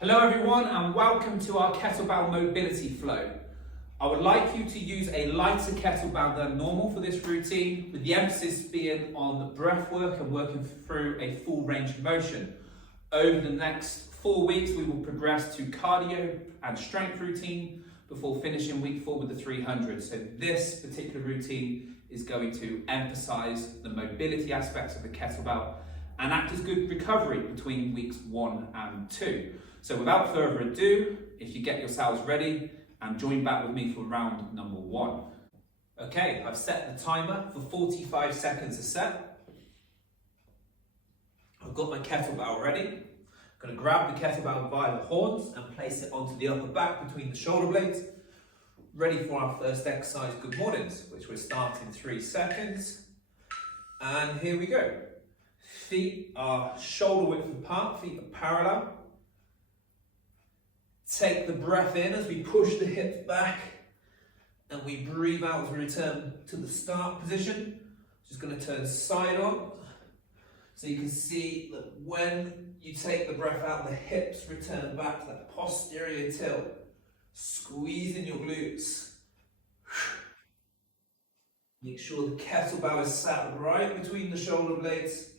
Hello everyone and welcome to our kettlebell mobility flow. I would like you to use a lighter kettlebell than normal for this routine, with the emphasis being on breath work and working through a full range of motion. Over the next 4 weeks we will progress to cardio and strength routine before finishing week 4 with the 300. So this particular routine is going to emphasize the mobility aspects of the kettlebell and act as good recovery between weeks 1 and 2. So without further ado, if you get yourselves ready and join back with me for round number 1. Okay, I've set the timer for 45 seconds a set. I've got my kettlebell ready. I'm going to grab the kettlebell by the horns and place it onto the upper back between the shoulder blades. Ready for our first exercise, good mornings, which we'll start in 3 seconds. And here we go. Feet are shoulder width apart, feet are parallel. Take the breath in as we push the hips back and we breathe out as we return to the start position. Just going to turn side on so you can see that when you take the breath out, the hips return back to that posterior tilt, squeezing your glutes. Make sure the kettlebell is sat right between the shoulder blades.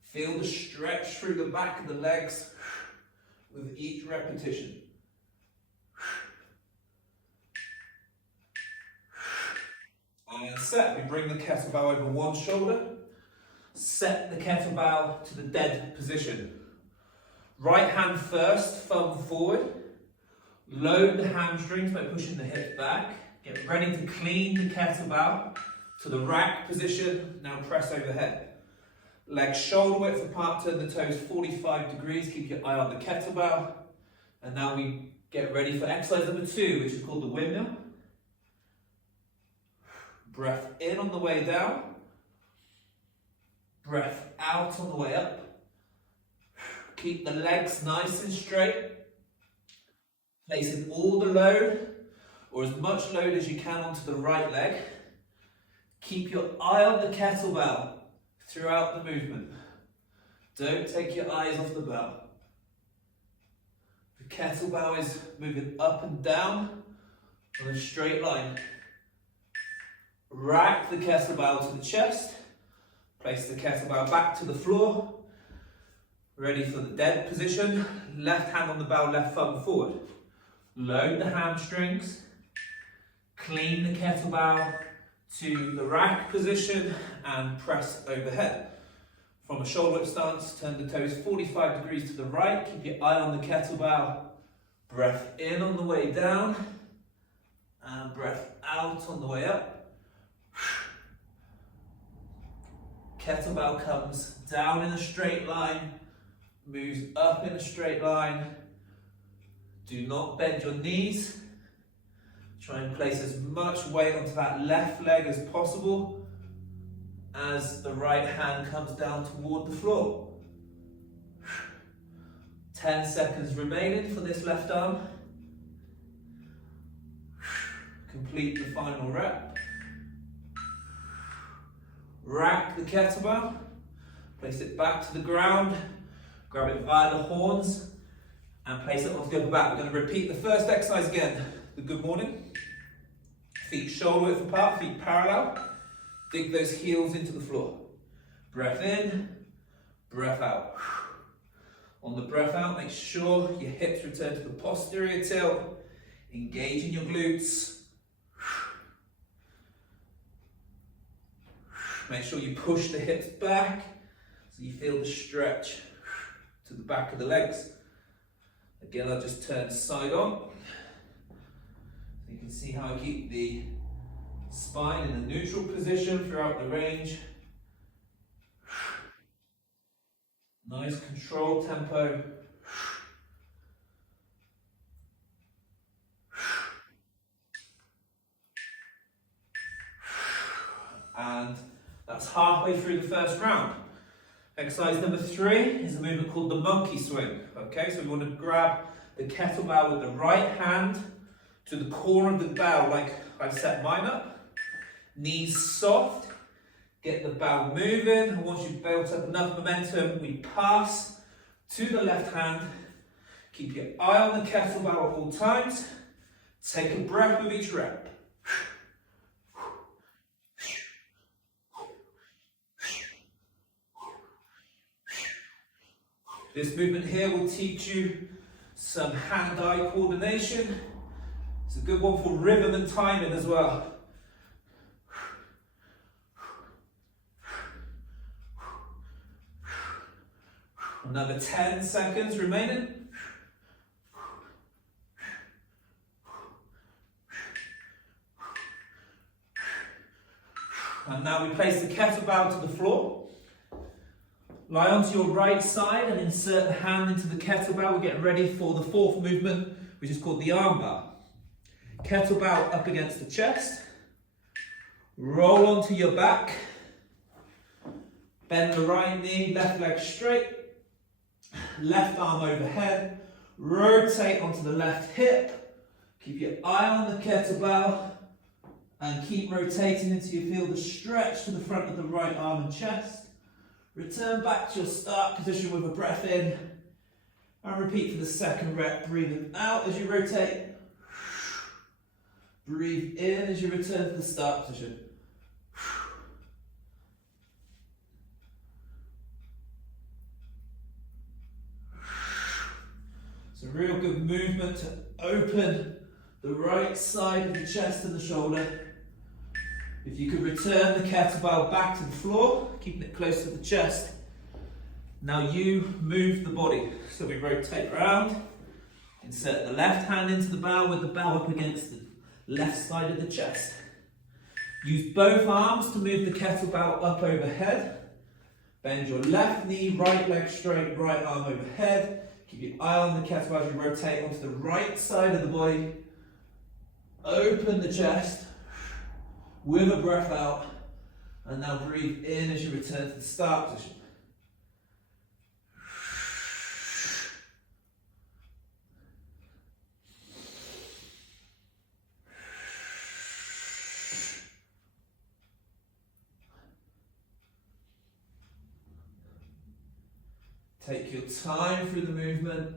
Feel the stretch through the back of the legs with each repetition. And set. We bring the kettlebell over one shoulder. Set the kettlebell to the dead position. Right hand first, thumb forward. Load the hamstrings by pushing the hips back. Get ready to clean the kettlebell to the rack position. Now press overhead. Legs shoulder width apart, turn the toes 45 degrees, keep your eye on the kettlebell. And now we get ready for exercise number 2, which is called the windmill. Breath in on the way down. Breath out on the way up. Keep the legs nice and straight. Placing all the load, or as much load as you can, onto the right leg. Keep your eye on the kettlebell throughout the movement. Don't take your eyes off the bell. The kettlebell is moving up and down on a straight line. Rack the kettlebell to the chest. Place the kettlebell back to the floor. Ready for the dead position. Left hand on the bell, left thumb forward. Load the hamstrings. Clean the kettlebell to the rack position and press overhead. From a shoulder width stance, turn the toes 45 degrees to the right, keep your eye on the kettlebell. Breath in on the way down and breath out on the way up. Kettlebell comes down in a straight line, moves up in a straight line. Do not bend your knees. Try and place as much weight onto that left leg as possible as the right hand comes down toward the floor. 10 seconds remaining for this left arm. Complete the final rep. Rack the kettlebell. Place it back to the ground. Grab it via the horns and place it onto the upper back. We're going to repeat the first exercise again. The good morning. Feet shoulder width apart, feet parallel. Dig those heels into the floor. Breath in, breath out. On the breath out, make sure your hips return to the posterior tilt, engaging your glutes. Make sure you push the hips back so you feel the stretch to the back of the legs. Again, I'll just turn side on. You can see how I keep the spine in a neutral position throughout the range. Nice controlled tempo. And that's halfway through the first round. Exercise number 3 is a movement called the monkey swing. Okay, so we want to grab the kettlebell with the right hand to the core of the bell like I've set mine up. Knees soft, get the bell moving, and once you've built up enough momentum, we pass to the left hand. Keep your eye on the kettlebell at all times. Take a breath with each rep. This movement here will teach you some hand-eye coordination. It's a good one for rhythm and timing as well. Another 10 seconds remaining. And now we place the kettlebell to the floor. Lie onto your right side and insert the hand into the kettlebell. We're getting ready for the fourth movement, which is called the arm bar. Kettlebell up against the chest. Roll onto your back. Bend the right knee, left leg straight. Left arm overhead. Rotate onto the left hip. Keep your eye on the kettlebell. And keep rotating until you feel the stretch to the front of the right arm and chest. Return back to your start position with a breath in. And repeat for the second rep, breathing out as you rotate. Breathe in as you return to the start position. It's a real good movement to open the right side of the chest and the shoulder. If you could return the kettlebell back to the floor, keeping it close to the chest. Now you move the body. So we rotate around, insert the left hand into the bow with the bow up against the left side of the chest. Use both arms to move the kettlebell up overhead. Bend your left knee, right leg straight, right arm overhead. Keep your eye on the kettlebell as you rotate onto the right side of the body. Open the chest with a breath out, and now breathe in as you return to the start position. Take your time through the movement.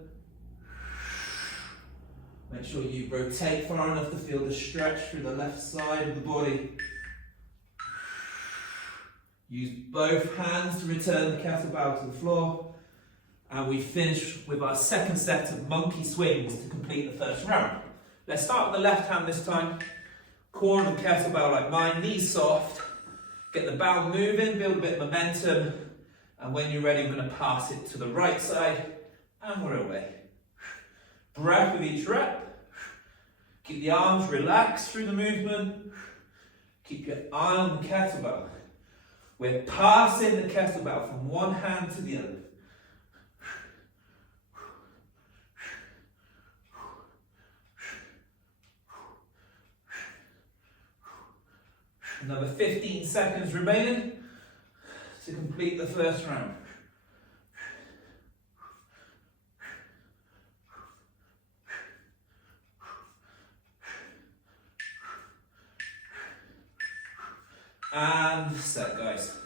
Make sure you rotate far enough to feel the stretch through the left side of the body. Use both hands to return the kettlebell to the floor. And we finish with our second set of monkey swings to complete the first round. Let's start with the left hand this time. Core of the kettlebell like mine, knees soft. Get the bell moving, build a bit of momentum. And when you're ready, I'm going to pass it to the right side. And we're away. Breath with each rep. Keep the arms relaxed through the movement. Keep your eye on the kettlebell. We're passing the kettlebell from one hand to the other. Another 15 seconds remaining to complete the first round. And set, guys.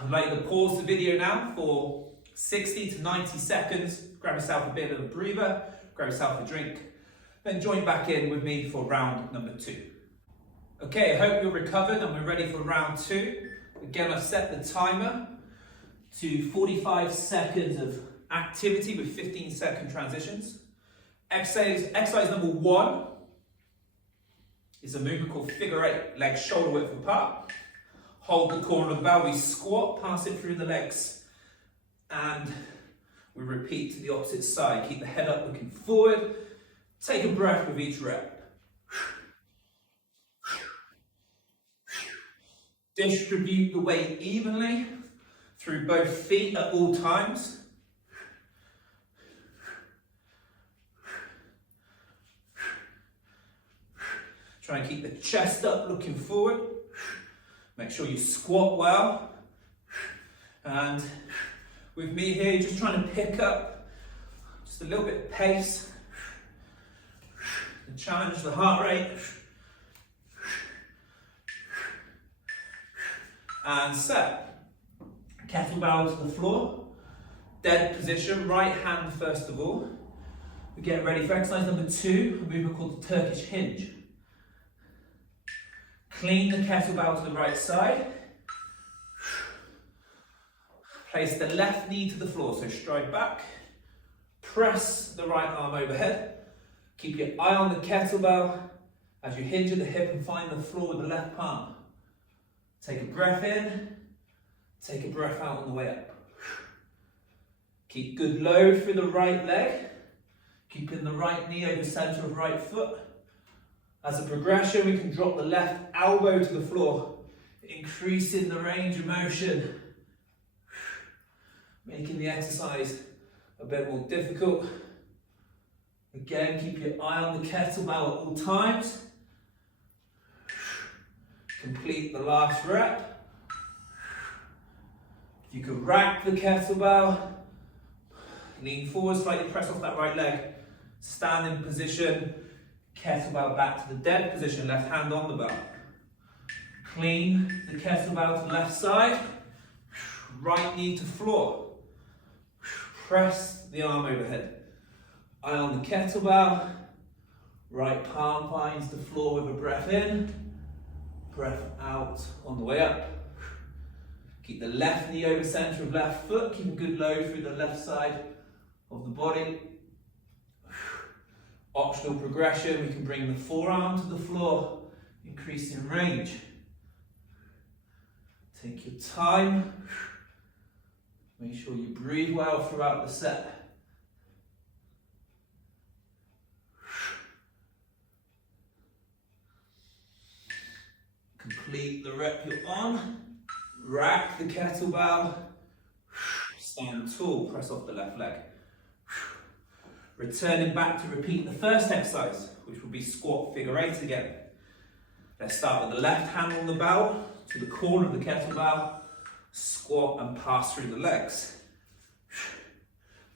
I'd like to pause the video now for 60 to 90 seconds. Grab yourself a bit of a breather, grab yourself a drink, then join back in with me for round number 2. Okay, I hope you're recovered and we're ready for round 2. Again, I've set the timer to 45 seconds of activity with 15-second transitions. Exercise number 1 is a movement called figure 8, legs shoulder width apart. Hold the core of the bell, we squat, pass it through the legs, and we repeat to the opposite side. Keep the head up looking forward. Take a breath with each rep. Distribute the weight evenly through both feet at all times. Try and keep the chest up, looking forward. Make sure you squat well. And with me here, just trying to pick up just a little bit of pace. And challenge the heart rate. And set. Kettlebell to the floor. Dead position, right hand first of all. We get ready for exercise number 2, a movement called the Turkish hinge. Clean the kettlebell to the right side. Place the left knee to the floor, so stride back. Press the right arm overhead. Keep your eye on the kettlebell as you hinge at the hip and find the floor with the left palm. Take a breath in, take a breath out on the way up. Keep good load through the right leg. Keeping the right knee over center of right foot. As a progression, we can drop the left elbow to the floor, increasing the range of motion, making the exercise a bit more difficult. Again, keep your eye on the kettlebell at all times. Complete the last rep. If you could rack the kettlebell, lean forward slightly, press off that right leg. Standing position, kettlebell back to the dead position, left hand on the bell. Clean the kettlebell to the left side, right knee to floor. Press the arm overhead. Eye on the kettlebell, right palm finds the floor with a breath in, breath out on the way up. Keep the left knee over center of left foot, keep a good load through the left side of the body. Optional progression, we can bring the forearm to the floor, increasing range. Take your time. Make sure you breathe well throughout the set. Complete the rep you're on. Rack the kettlebell. Stand tall, press off the left leg. Returning back to repeat the first exercise, which will be squat figure 8 again. Let's start with the left hand on the bell to the corner of the kettlebell, squat and pass through the legs.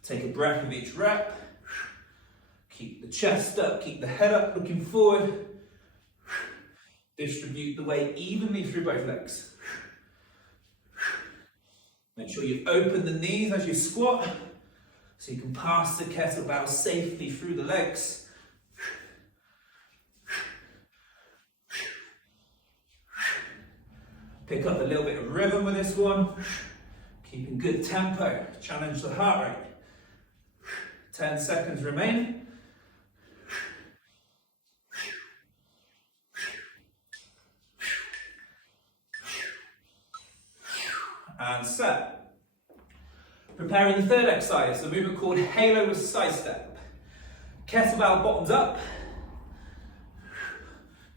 Take a breath with each rep. Keep the chest up, keep the head up, looking forward. Distribute the weight evenly through both legs. Make sure you open the knees as you squat, so you can pass the kettlebell safely through the legs. Pick up a little bit of rhythm with this one. Keeping good tempo. Challenge the heart rate. 10 seconds remain. And set. Preparing the third exercise, a movement called halo with side step. Kettlebell bottoms up.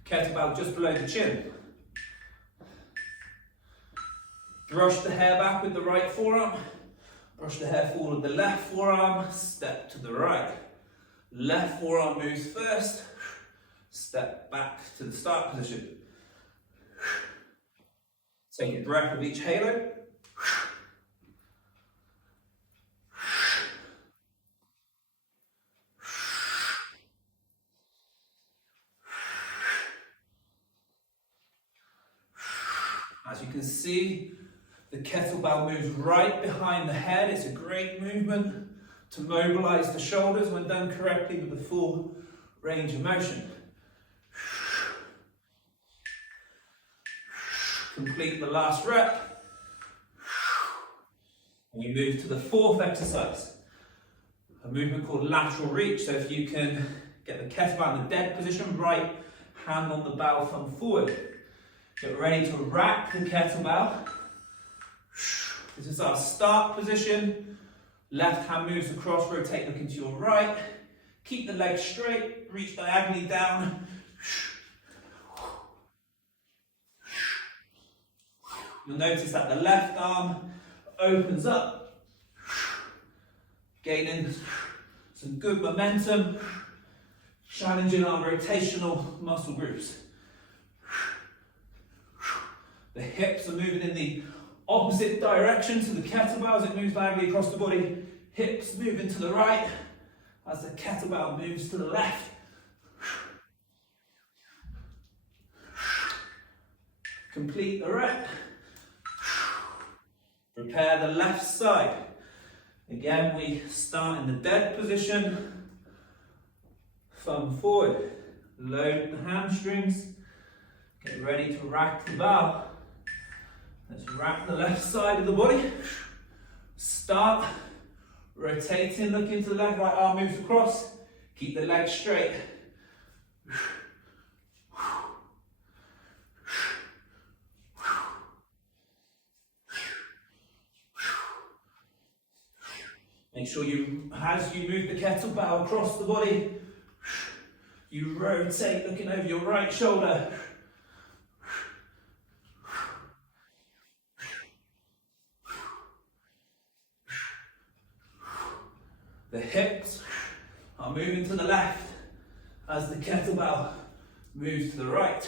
Kettlebell just below the chin. Brush the hair back with the right forearm. Brush the hair forward with the left forearm. Step to the right. Left forearm moves first. Step back to the start position. Take a breath with each halo. As you can see, the kettlebell moves right behind the head. It's a great movement to mobilize the shoulders when done correctly with the full range of motion. Complete the last rep. And we move to the fourth exercise, a movement called lateral reach. So if you can get the kettlebell in the dead position, right hand on the bell, thumb forward. Get ready to rack the kettlebell. This is our start position. Left hand moves across, rotate looking to your right. Keep the legs straight, reach diagonally down. You'll notice that the left arm opens up, gaining some good momentum, challenging our rotational muscle groups. The hips are moving in the opposite direction to the kettlebell as it moves diagonally across the body. Hips moving to the right as the kettlebell moves to the left. Complete the rep. Prepare the left side. Again, we start in the dead position, thumb forward, load the hamstrings, get ready to rack the bow. Let's rack the left side of the body. Start rotating, looking to the left, right arm moves across, keep the legs straight. Make sure as you move the kettlebell across the body, you rotate, looking over your right shoulder. The hips are moving to the left as the kettlebell moves to the right.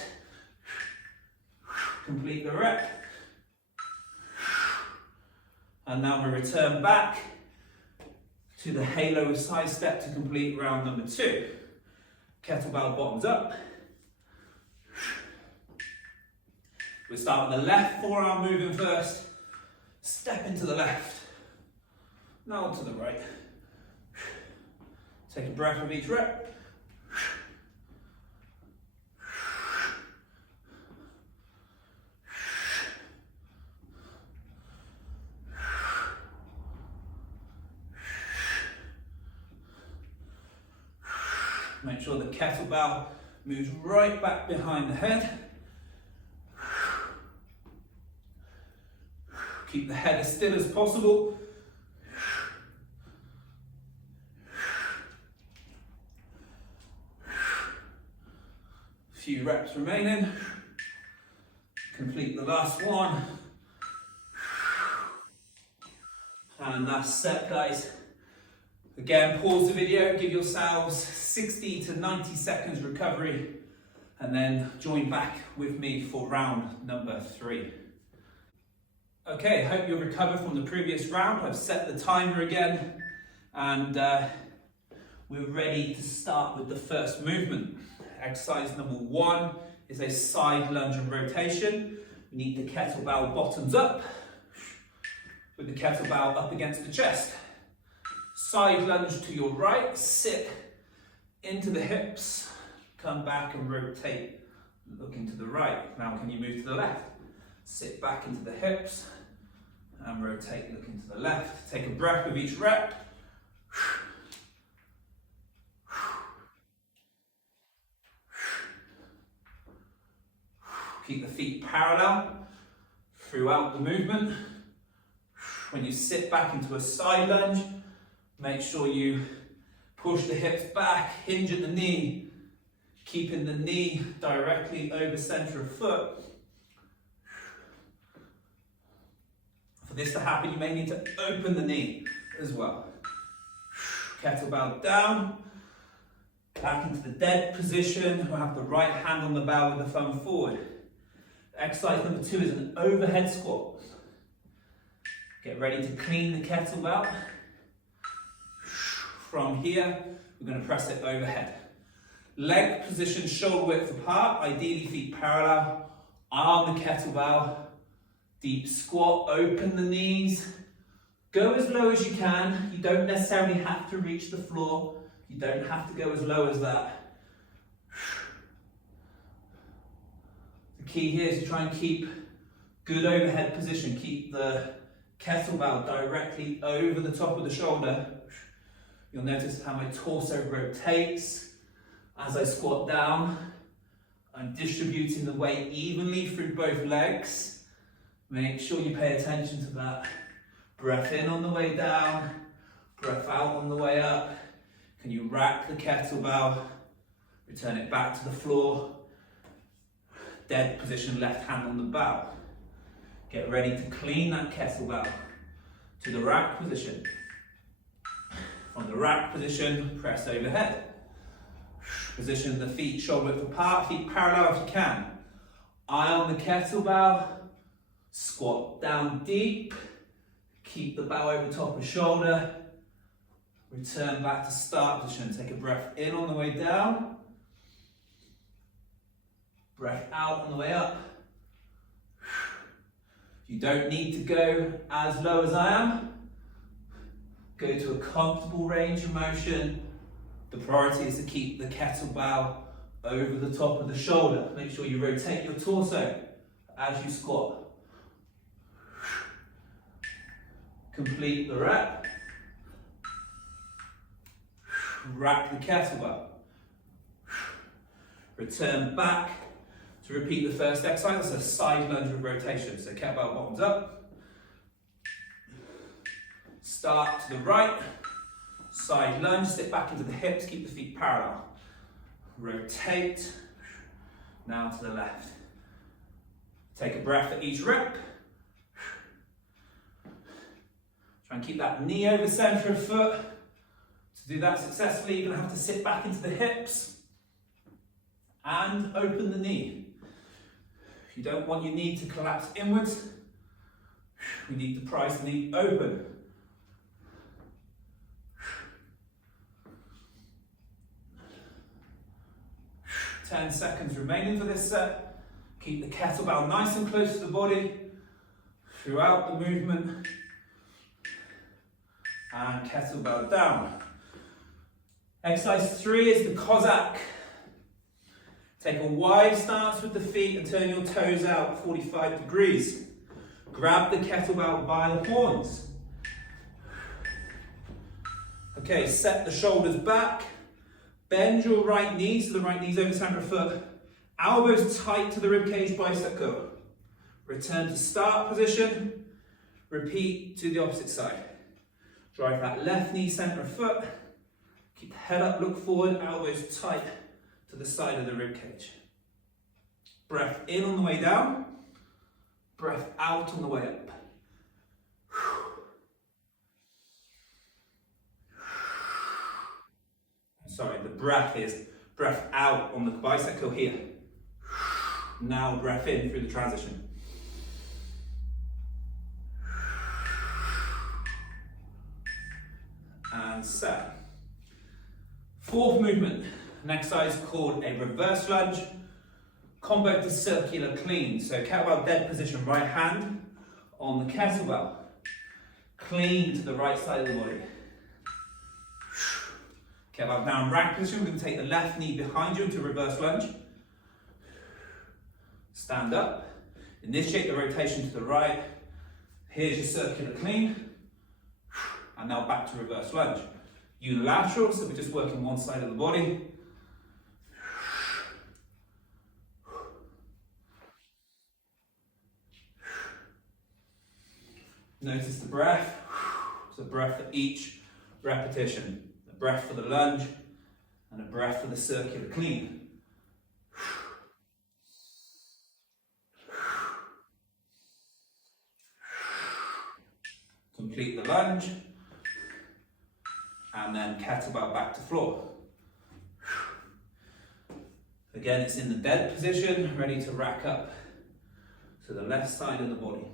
Complete the rep. And now we return back to the halo side step to complete round number 2. Kettlebell bottoms up. We start with the left forearm moving first. Step into the left. Now to the right. Take a breath with each rep. Make sure the kettlebell moves right back behind the head. Keep the head as still as possible. Few reps remaining. Complete the last one. And last set, guys. Again, pause the video, give yourselves 60 to 90 seconds recovery, and then join back with me for round number 3. Okay, hope you recovered from the previous round. I've set the timer again, and we're ready to start with the first movement. Exercise number 1 is a side lunge and rotation. We need the kettlebell bottoms up, with the kettlebell up against the chest. Side lunge to your right, sit into the hips, come back and rotate, looking to the right. Now can you move to the left? Sit back into the hips and rotate, looking to the left. Take a breath with each rep. Keep the feet parallel throughout the movement. When you sit back into a side lunge, make sure you push the hips back, hinge at the knee, keeping the knee directly over center of foot. For this to happen, you may need to open the knee as well. Kettlebell down, back into the dead position. We'll have the right hand on the bow with the thumb forward. Exercise number 2 is an overhead squat. Get ready to clean the kettlebell. From here, we're going to press it overhead. Leg position shoulder width apart, ideally feet parallel. Arm the kettlebell. Deep squat, open the knees. Go as low as you can. You don't necessarily have to reach the floor. You don't have to go as low as that. The key here is to try and keep good overhead position. Keep the kettlebell directly over the top of the shoulder. You'll notice how my torso rotates as I squat down. I'm distributing the weight evenly through both legs. Make sure you pay attention to that. Breath in on the way down, breath out on the way up. Can you rack the kettlebell, return it back to the floor. Dead position, left hand on the bow. Get ready to clean that kettlebell to the rack position. From the rack position, press overhead. Position the feet shoulder width apart, feet parallel if you can. Eye on the kettlebell, squat down deep, keep the bow over top of shoulder, return back to start position. Take a breath in on the way down, breath out on the way up. You don't need to go as low as I am. Go to a comfortable range of motion. The priority is to keep the kettlebell over the top of the shoulder. Make sure you rotate your torso as you squat. Complete the rep. Rack the kettlebell. Return back to repeat the first exercise. That's a side lunge with rotation. So kettlebell bottoms up. Start to the right. Side lunge, sit back into the hips, keep the feet parallel. Rotate, now to the left. Take a breath at each rep. Try and keep that knee over center of foot. To do that successfully, you're going to have to sit back into the hips and open the knee. You don't want your knee to collapse inwards. We need to prise the knee open. 10 seconds remaining for this set. Keep the kettlebell nice and close to the body throughout the movement. And kettlebell down. Exercise 3 is the Cossack. Take a wide stance with the feet and turn your toes out 45 degrees. Grab the kettlebell by the horns. Okay, set the shoulders back. Bend your right knee, so the right knee's over center of foot. Elbows tight to the ribcage, bicep curl. Return to start position. Repeat to the opposite side. Drive that left knee center of foot. Keep the head up, look forward, elbows tight to the side of the ribcage. Breath in on the way down. Breath out on the way up. Sorry, the breath is breath out on the bicep curl here. Now breath in through the transition. And set. Fourth movement, an exercise called a reverse lunge, combo to circular clean. So kettlebell dead position, right hand on the kettlebell. Clean to the right side of the body. Kettlebell down rack position, we're going to take the left knee behind you into reverse lunge. Stand up, initiate the rotation to the right. Here's your circular clean. And now back to reverse lunge. Unilateral, so we're just working one side of the body. Notice the breath. So breath for each repetition. A breath for the lunge and a breath for the circular clean. Complete the lunge. And then kettlebell back to floor. Again, it's in the dead position, ready to rack up to the left side of the body.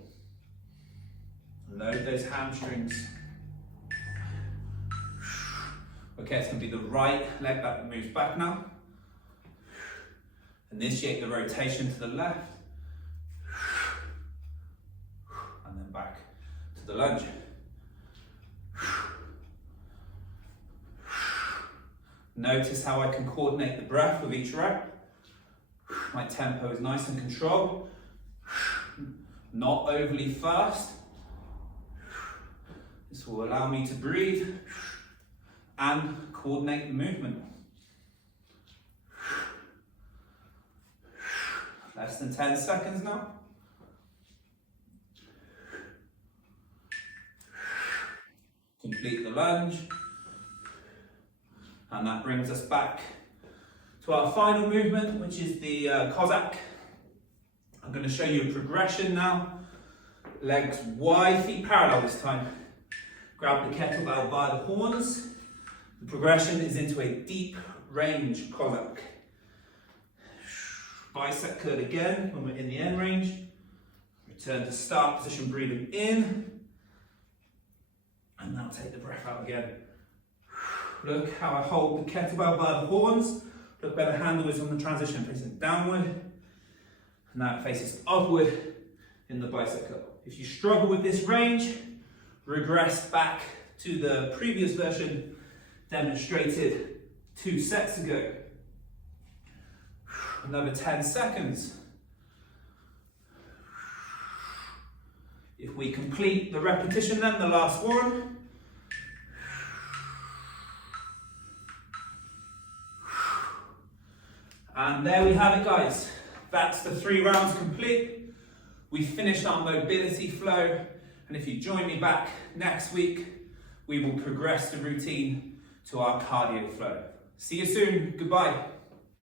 Load those hamstrings. Okay, it's going to be the right leg that moves back now. Initiate the rotation to the left. And then back to the lunge. Notice how I can coordinate the breath with each rep. My tempo is nice and controlled. Not overly fast. This will allow me to breathe and coordinate the movement. Less than 10 seconds now. Complete the lunge. And that brings us back to our final movement, which is the Cossack. I'm going to show you a progression now. Legs wide, feet parallel this time. Grab the kettlebell by the horns. The progression is into a deep range Cossack. Bicep curl again when we're in the end range. Return to start position, breathing in. And now take the breath out again. Look how I hold the kettlebell by the horns. Look where the handle is on the transition, facing downward. And now it faces upward in the bicep curl. If you struggle with this range, regress back to the previous version demonstrated 2 sets ago. Another 10 seconds. If we complete the repetition then, the last one. And there we have it, guys. That's the 3 rounds complete. We finished our mobility flow. And if you join me back next week, we will progress the routine to our cardio flow. See you soon. Goodbye.